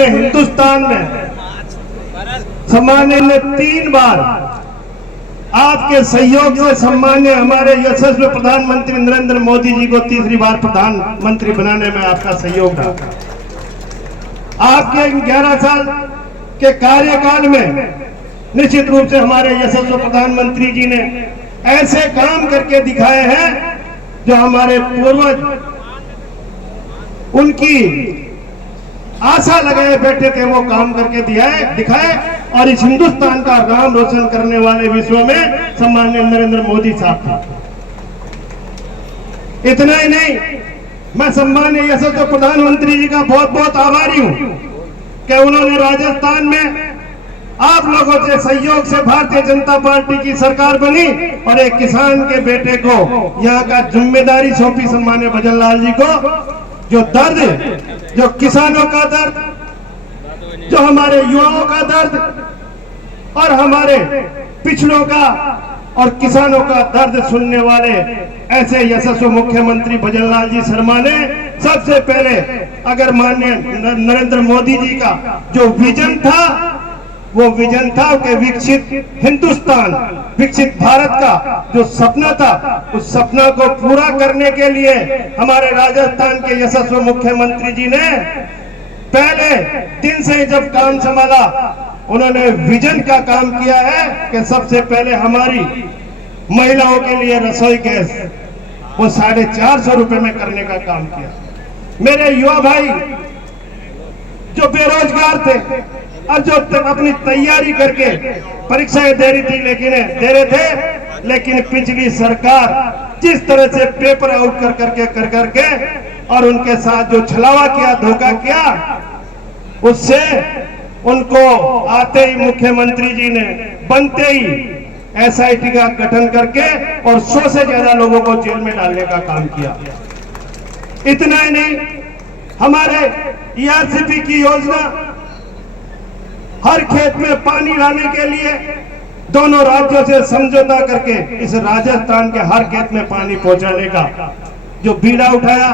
पूरे हिंदुस्तान में सम्मान्य ने 3 बार आपके सहयोग से सम्मान्य हमारे यशस्वी प्रधानमंत्री नरेंद्र मोदी जी को तीसरी बार प्रधानमंत्री बनाने में आपका सहयोग था। आपके 11 साल के कार्यकाल में निश्चित रूप से हमारे यशस्वी प्रधानमंत्री जी ने ऐसे काम करके दिखाए हैं जो हमारे पूर्वज उनकी आशा लगाए बैठे थे, वो काम करके दिखाए और इस हिंदुस्तान का नाम रोशन करने वाले विश्व में सम्माननीय नरेंद्र मोदी साहब थे। इतना ही नहीं, मैं सम्माननीय यशस्वी प्रधानमंत्री जी का बहुत बहुत आभारी हूं कि उन्होंने राजस्थान में आप लोगों से सहयोग से भारतीय जनता पार्टी की सरकार बनी और एक किसान के बेटे को यहाँ का जिम्मेदारी सौंपी सम्मान्य भजनलाल जी को। जो दर्द, जो किसानों का दर्द, जो हमारे युवाओं का दर्द और हमारे पिछड़ों का और किसानों का दर्द सुनने वाले ऐसे यशस्वी मुख्यमंत्री भजनलाल जी शर्मा ने सबसे पहले, अगर माननीय नरेंद्र मोदी जी का जो विजन था, वो विजन था कि विकसित हिंदुस्तान, विकसित भारत का जो सपना था, उस सपना को पूरा करने के लिए हमारे राजस्थान के यशस्वी मुख्यमंत्री जी ने पहले दिन से जब काम संभाला, उन्होंने विजन का काम किया है कि सबसे पहले हमारी महिलाओं के लिए रसोई गैस वो 450 रुपए में करने का काम किया। मेरे युवा भाई जो बेरोजगार थे और जो अपनी तैयारी करके परीक्षाएं दे रहे थे, लेकिन पिछली सरकार जिस तरह से पेपर आउट करके और उनके साथ जो छलावा किया, धोखा किया, उससे उनको आते ही मुख्यमंत्री जी ने बनते ही एसआईटी का गठन करके और 100 से ज्यादा लोगों को जेल में डालने का काम किया। इतना ही नहीं, हमारे ईआरसीपी की योजना हर खेत में पानी लाने के लिए दोनों राज्यों से समझौता करके इस राजस्थान के हर खेत में पानी पहुंचाने का जो बीड़ा उठाया,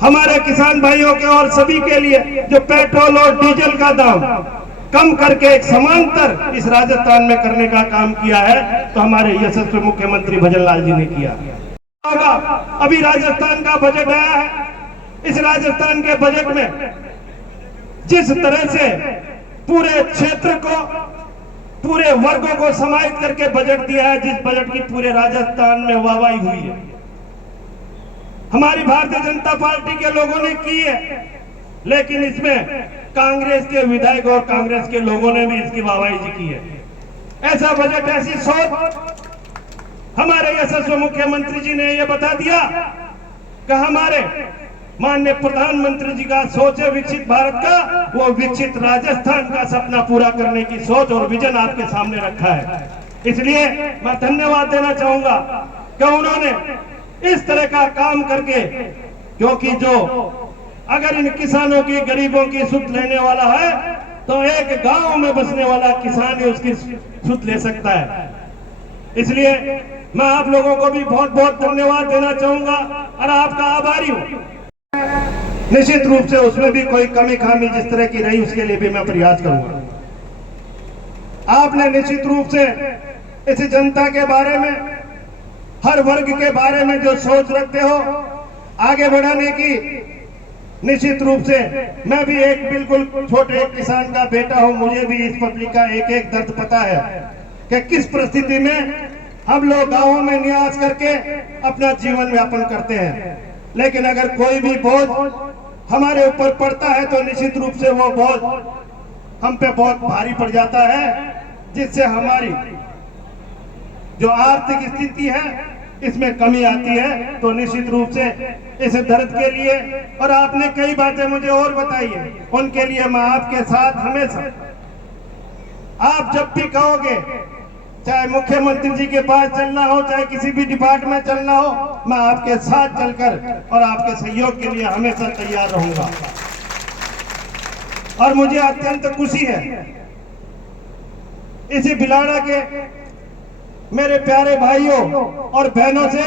हमारे किसान भाइयों के और सभी के लिए जो पेट्रोल और डीजल का दाम कम करके एक समांतर इस राजस्थान में करने का काम किया है, तो हमारे यशस्वी मुख्यमंत्री भजनलाल जी ने किया। अभी राजस्थान का बजट आया है, इस राजस्थान के बजट में जिस तरह से पूरे क्षेत्र को, पूरे वर्गों को समाहित करके बजट दिया है, जिस बजट की पूरे राजस्थान में वाहवाही हुई है, हमारी भारतीय जनता पार्टी के लोगों ने की है, लेकिन इसमें कांग्रेस के विधायक और कांग्रेस के लोगों ने भी इसकी वाहवाही की है। ऐसा बजट, ऐसी सोच हमारे यशस्वी मुख्यमंत्री जी ने यह बता दिया कि हमारे माननीय प्रधानमंत्री जी का सोच है विकसित भारत का, वो विकसित राजस्थान का सपना पूरा करने की सोच और विजन आपके सामने रखा है। इसलिए मैं धन्यवाद देना चाहूंगा कि उन्होंने इस तरह का काम करके, क्योंकि जो अगर इन किसानों की, गरीबों की सुध लेने वाला है तो एक गांव में बसने वाला किसान ही उसकी सुध ले सकता है। इसलिए मैं आप लोगों को भी बहुत बहुत धन्यवाद देना चाहूंगा और आपका आभारी हूं। निश्चित रूप से उसमें भी कोई कमी खामी जिस तरह की रही, उसके लिए भी मैं प्रयास करूंगा। आपने निश्चित रूप से इस जनता के बारे में, हर वर्ग के बारे में जो सोच रखते हो आगे बढ़ाने की, निश्चित रूप से मैं भी एक बिल्कुल छोटे किसान का बेटा हूं, मुझे भी इस पब्लिक का एक एक दर्द पता है कि किस परिस्थिति में हम लोग गांवों में निवास करके अपना जीवन यापन करते हैं। लेकिन अगर कोई भी बोझ हमारे ऊपर पड़ता है तो निश्चित रूप से वो बोझ हम पे बहुत भारी पड़ जाता है, जिससे हमारी जो आर्थिक स्थिति है इसमें कमी आती है। तो निश्चित रूप से इस दर्द के लिए, और आपने कई बातें मुझे और बताई है, उनके लिए मैं आपके साथ हमेशा, आप जब भी कहोगे, चाहे मुख्यमंत्री जी के पास चलना हो, चाहे किसी भी डिपार्टमेंट चलना हो, मैं आपके साथ चलकर और आपके सहयोग के लिए हमेशा तैयार रहूंगा। और मुझे अत्यंत खुशी है इसी भिलाड़ा के मेरे प्यारे भाइयों और बहनों से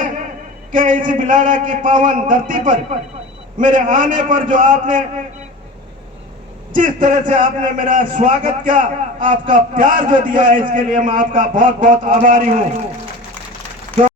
कि इस भिलाड़ा की पावन धरती पर मेरे आने पर जो आपने जिस तरह से आपने मेरा स्वागत किया, आपका प्यार जो दिया है, इसके लिए मैं आपका बहुत बहुत आभारी हूं।